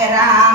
Tierra.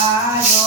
Ah,